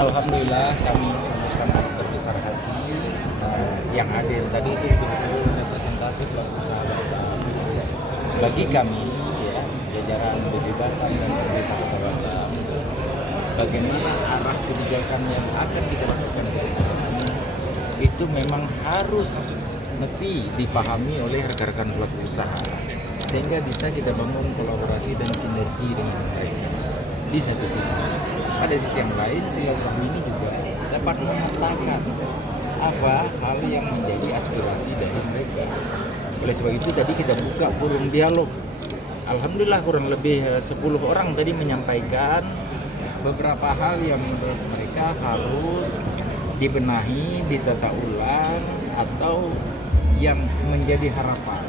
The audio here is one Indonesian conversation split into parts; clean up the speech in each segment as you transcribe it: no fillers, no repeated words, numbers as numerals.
Alhamdulillah kami sungguh sangat berbesar hati yang hadir tadi itu betul-betul representasi pelaku usaha Batam. Bagi kami, ya, jajaran BB Batam dan pemerintah Kota Batam, bagaimana arah kebijakan yang akan kita lakukan ke depan itu memang harus mesti dipahami oleh rekan-rekan pelaku usaha sehingga bisa kita bangun kolaborasi dan sinergi dengan mereka. Di satu sisi, pada sisi yang lain silaturahmi ini juga dapat memetakan apa hal yang menjadi aspirasi dari mereka. Oleh sebab itu tadi kita buka forum dialog. Alhamdulillah kurang lebih 10 orang tadi menyampaikan beberapa hal yang menurut mereka harus dibenahi, ditata ulang atau yang menjadi harapan.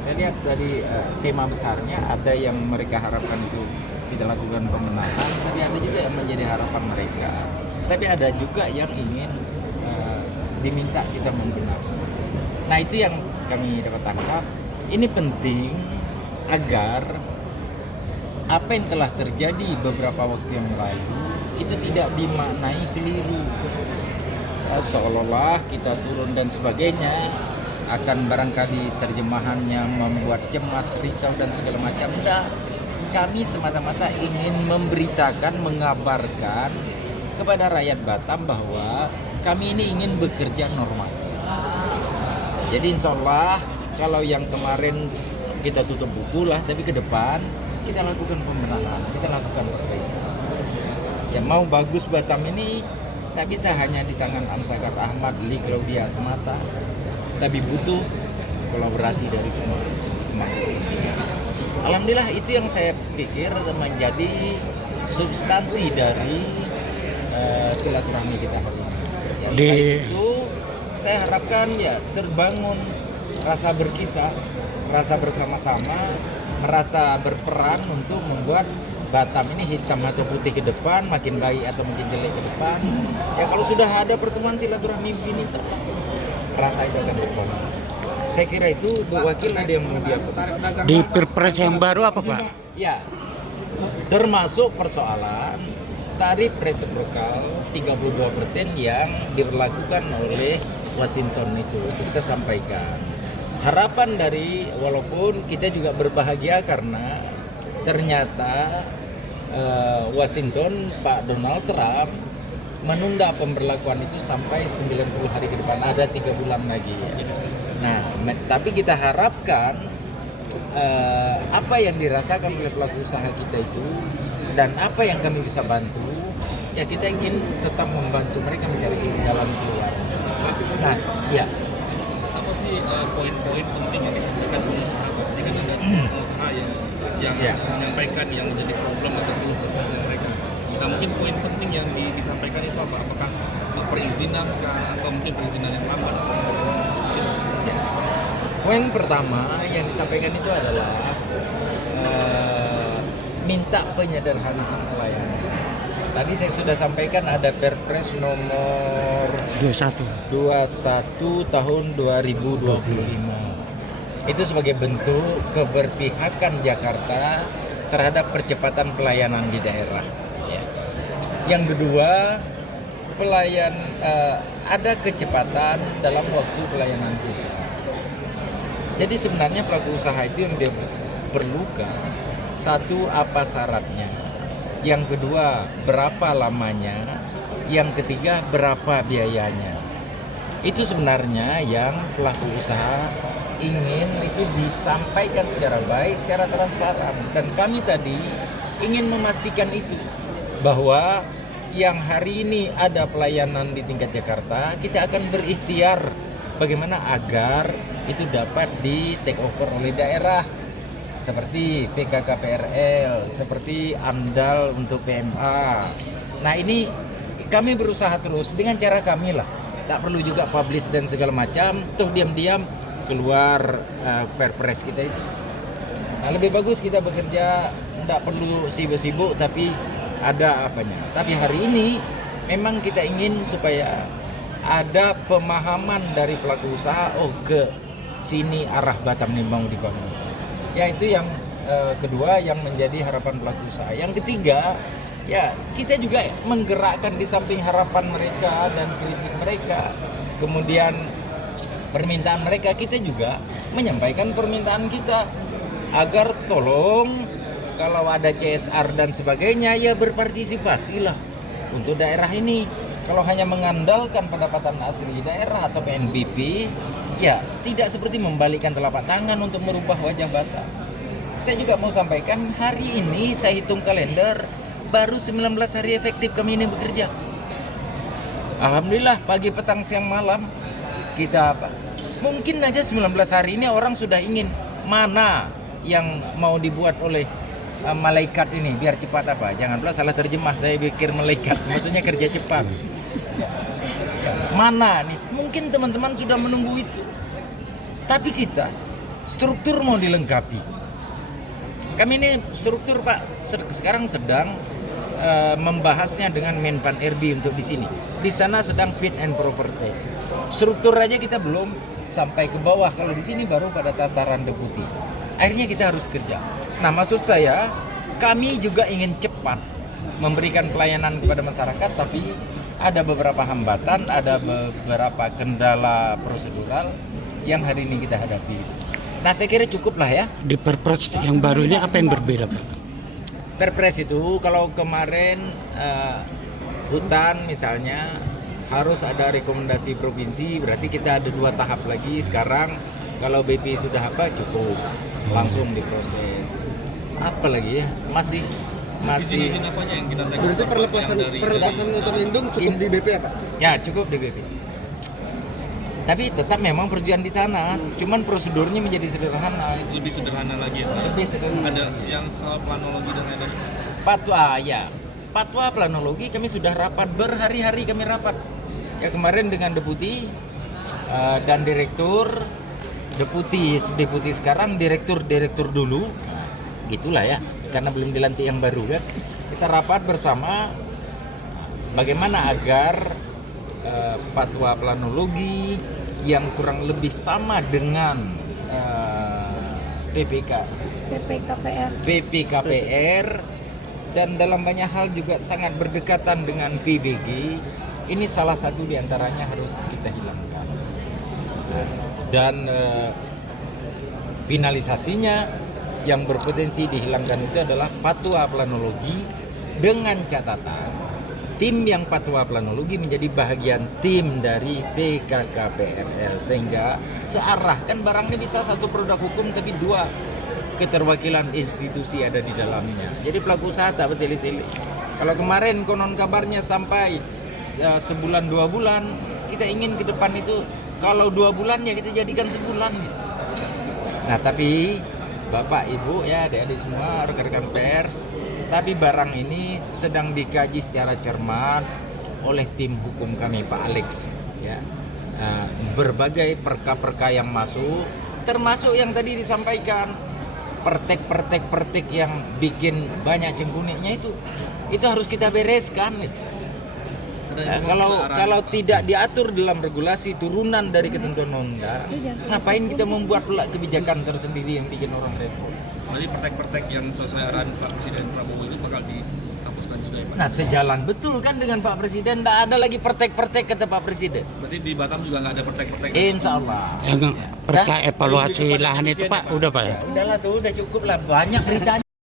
Saya lihat dari tema besarnya ada yang mereka harapkan itu kita lakukan pemenahan, tapi ada juga yang menjadi harapan mereka. Tapi ada juga yang ingin diminta kita membenarkan. Nah itu yang kami dapat tangkap. Ini penting agar apa yang telah terjadi beberapa waktu yang lalu itu tidak dimaknai keliru. Seolah-olah kita turun dan sebagainya akan barangkali terjemahannya membuat cemas, risau dan segala macam. Enggak. Kami semata-mata ingin memberitakan, mengabarkan kepada rakyat Batam bahwa kami ini ingin bekerja normal. Jadi insya Allah kalau yang kemarin kita tutup buku lah, tapi ke depan kita lakukan pembenahan, kita lakukan perbaikan. Ya mau bagus Batam ini tak bisa hanya di tangan Amsakar Ahmad, Li Claudia semata, tapi butuh kolaborasi dari semua pemangku kepentingan. Alhamdulillah itu yang saya pikir menjadi substansi dari silaturahmi kita hari ini. Ya, setelah itu saya harapkan ya terbangun rasa berkita, rasa bersama-sama, merasa berperan untuk membuat Batam ini hitam atau putih ke depan, makin baik atau makin jelek ke depan. Ya kalau sudah ada pertemuan silaturahmi ini, rasa itu akan berkembang. Saya kira itu Bu Wakil ada yang mau diakukan. Di Pilpres yang baru apa Pak? Ya, termasuk persoalan tarif resiprokal 32% yang diberlakukan oleh Washington itu kita sampaikan. Harapan dari, walaupun kita juga berbahagia karena ternyata Washington, Pak Donald Trump menunda pemberlakuan itu sampai 90 hari ke depan, ada 3 bulan lagi. Nah, tapi kita harapkan apa yang dirasakan oleh pelaku usaha kita itu dan apa yang kami bisa bantu, ya kita ingin tetap membantu mereka mencari jalan keluar. Nah, ya. Apa sih poin-poin penting yang disampaikan pengusaha? Berarti kan ada pengusaha yang menyampaikan yang menjadi problem atau keluh kesah mereka. Nah mungkin poin penting yang disampaikan itu apa? Apakah perizinan atau mungkin perizinan yang lambat atau sebagainya? Ya. Poin pertama yang disampaikan itu adalah minta penyederhanaan pelayanan. Tadi saya sudah sampaikan ada Perpres nomor 21 tahun 2025. Itu sebagai bentuk keberpihakan Jakarta terhadap percepatan pelayanan di daerah. Ya. Yang kedua, ada kecepatan dalam waktu pelayanan publik. Jadi sebenarnya pelaku usaha itu yang dia perlukan, satu, apa syaratnya, yang kedua berapa lamanya, yang ketiga berapa biayanya. Itu sebenarnya yang pelaku usaha ingin itu disampaikan secara baik, secara transparan. Dan kami tadi ingin memastikan itu, bahwa yang hari ini ada pelayanan di tingkat Jakarta, kita akan berikhtiar bagaimana agar itu dapat di take over oleh daerah, seperti PKKPRL, seperti AMDAL untuk PMA. Nah ini kami berusaha terus dengan cara kami lah, tak perlu juga publish dan segala macam, tuh diam-diam keluar perpres kita itu. Nah lebih bagus kita bekerja, tidak perlu sibuk-sibuk tapi ada apanya. Tapi hari ini memang kita ingin supaya ada pemahaman dari pelaku usaha, oh ke sini arah Batam ini mau dibangun. Ya itu yang kedua yang menjadi harapan pelaku usaha. Yang ketiga, ya kita juga menggerakkan di samping harapan mereka dan kritik mereka, kemudian permintaan mereka, kita juga menyampaikan permintaan kita agar tolong kalau ada CSR dan sebagainya ya berpartisipasilah untuk daerah ini. Kalau hanya mengandalkan pendapatan asli daerah atau PNBP, ya tidak seperti membalikkan telapak tangan untuk merubah wajah Batam. Saya juga mau sampaikan, hari ini saya hitung kalender, baru 19 hari efektif kami ini bekerja. Alhamdulillah, pagi, petang, siang, malam kita apa? Mungkin aja 19 hari ini orang sudah ingin mana yang mau dibuat oleh malaikat ini biar cepat apa? Jangan pula salah terjemah, saya pikir malaikat, maksudnya kerja cepat. Mana nih? Mungkin teman-teman sudah menunggu itu. Tapi kita struktur mau dilengkapi. Kami ini struktur Pak sekarang sedang membahasnya dengan Menpan RB untuk di sini. Di sana sedang fit and proper test. Struktur aja kita belum sampai ke bawah. Kalau di sini baru pada tataran deputi. Akhirnya kita harus kerja. Nah, maksud saya kami juga ingin cepat memberikan pelayanan kepada masyarakat, tapi ada beberapa hambatan, ada beberapa kendala prosedural yang hari ini kita hadapi. Nah, saya kira cukup lah ya. Di Perpres yang baru ini apa yang berbeda, Pak? Perpres itu kalau kemarin hutan misalnya harus ada rekomendasi provinsi, berarti kita ada 2 tahap lagi. Sekarang kalau BP sudah apa cukup langsung diproses. Apa lagi ya? Masih Izin apanya yang kita tagih? Berarti perlepasan hutan lindung cukup di BP ya Pak? Ya cukup di BP. Tapi tetap memang perjuangan di sana, cuman prosedurnya menjadi sederhana. Lebih sederhana lagi ya Pak? Lebih sederhana. Ada yang soal planologi dan lain-lain. Patwa planologi kami sudah rapat, berhari-hari kami rapat. Ya kemarin dengan deputi dan direktur, deputi sekarang direktur dulu. Nah, gitulah ya, karena belum dilantik yang baru kan. Kita rapat bersama bagaimana agar patwa planologi yang kurang lebih sama dengan BPKPR dan dalam banyak hal juga sangat berdekatan dengan PBG. Ini salah satu diantaranya harus kita hilangkan. Dan finalisasinya yang berpotensi dihilangkan itu adalah patwa planologi dengan catatan tim yang patwa planologi menjadi bahagian tim dari BKKPRL sehingga searah, kan barangnya bisa satu produk hukum tapi 2 keterwakilan institusi ada di dalamnya. Jadi pelaku usaha tak bertele-tele. Kalau kemarin konon kabarnya sampai sebulan 2 bulan, kita ingin ke depan itu kalau 2 bulan ya kita jadikan sebulan. Nah tapi Bapak, Ibu, ya adik-adik semua, rekan-rekan pers, tapi barang ini sedang dikaji secara cermat oleh tim hukum kami Pak Alex. Ya, berbagai perka-perka yang masuk, termasuk yang tadi disampaikan pertek yang bikin banyak cengkuniknya itu harus kita bereskan. Kalau tidak diatur dalam regulasi turunan dari ketentuan undang, ngapain kita membuat pula kebijakan tersendiri yang bikin orang repot? Berarti pertek-pertek yang sesuai arahan Pak Presiden Prabowo itu bakal dihapuskan juga ya Pak? Nah sejalan betul kan dengan Pak Presiden, tidak ada lagi pertek kata Pak Presiden. Berarti di Batam juga nggak ada pertek-pertek? Insya Allah. Yang perka evaluasi lahan itu Pak, udah Pak ya? Udahlah tuh, udah cukup lah, banyak beritanya.